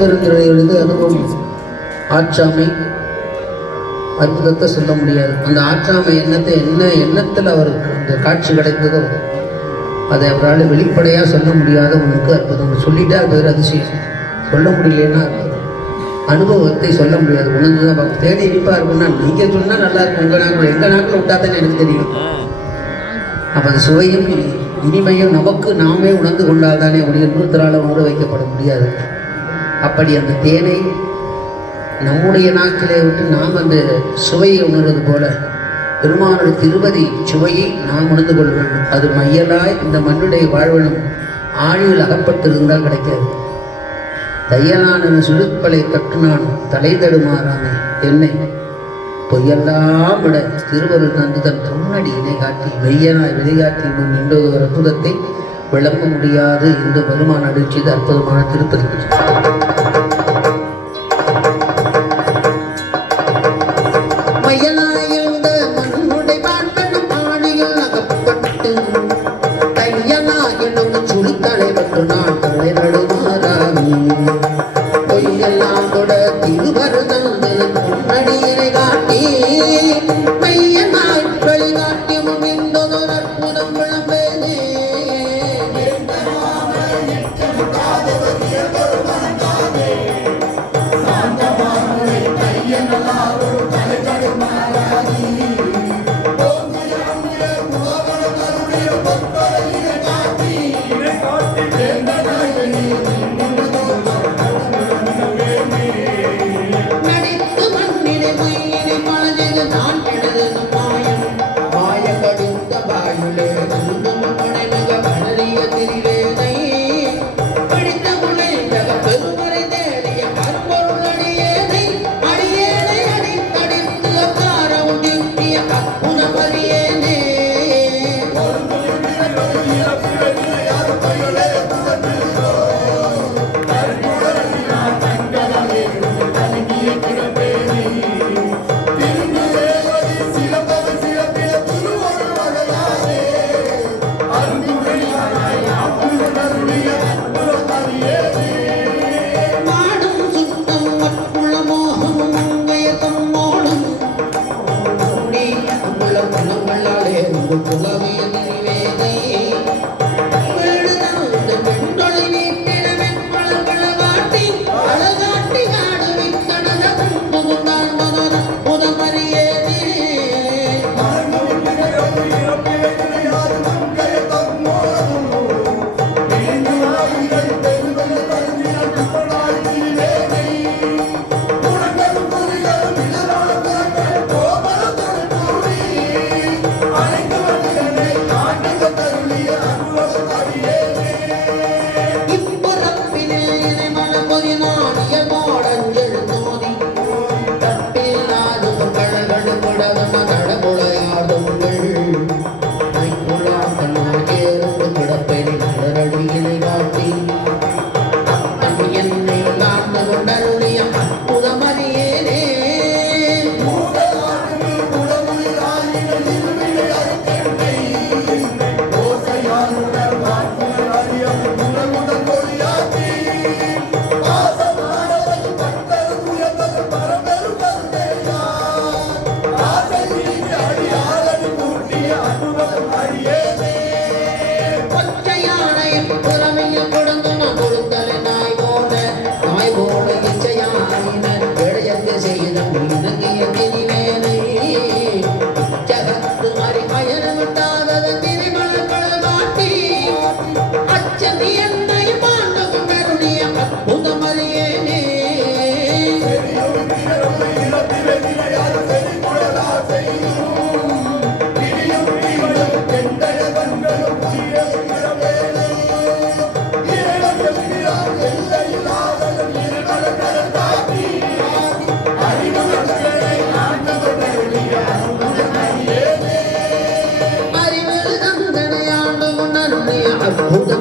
திருப்பெருந்துறையிலிருந்து அனுபவம் ஆற்றாமை அற்புதத்தை சொல்ல முடியாது. அந்த ஆற்றாமை எண்ணத்தை என்ன எண்ணத்தில் அவருக்கு அந்த காட்சி கிடைத்ததோ அதை அவரால் வெளிப்படையாக சொல்ல முடியாத உனக்கு அற்புதம். சொல்லிட்டே அது வேறு அதிசயம். சொல்ல முடியலன்னா அனுபவத்தை சொல்ல முடியாது. உணர்ந்து தான் பார்க்க தேடி இனிப்பாக இருக்கும்னா நீங்கள் சொன்னால் நல்லா இருக்கும். உங்கள் நாக்கில் எங்கள் நாக்கில் விட்டாதானே எனக்கு தெரியும். அப்போ அந்த சுவையும் இனிமையும் நமக்கு நாமே உணர்ந்து கொண்டால் தானே உடைய இன்னொருத்தரால் உணர வைக்கப்பட முடியாது. அப்படி அந்த தேனை நம்முடைய நாக்கிலே விட்டு நாம் அந்த சுவையை உணர்வது போல பெருமானுடைய திருவதி சுவையை நாம் உணர்ந்து கொள்ள வேண்டும். அது மையலாய் இந்த மண்ணுடைய வாழ்வனும் ஆழியில் அகப்பட்டிருந்தால் கிடைக்காது. தையலான சுழுப்பலை தட்டுனான் தலை தடுமாறானே என்னை பொய்யெல்லாம் விட திருவருள் தந்து தன் பொன்னடியினை காட்டி மெய்யனாய் வெளிகாட்டி முன் நின்றது ஒரு அற்புதத்தை விளம்ப முடியாது என்று பெருமான் அடிச்சது அற்புதமான திருப்பதி. Buddha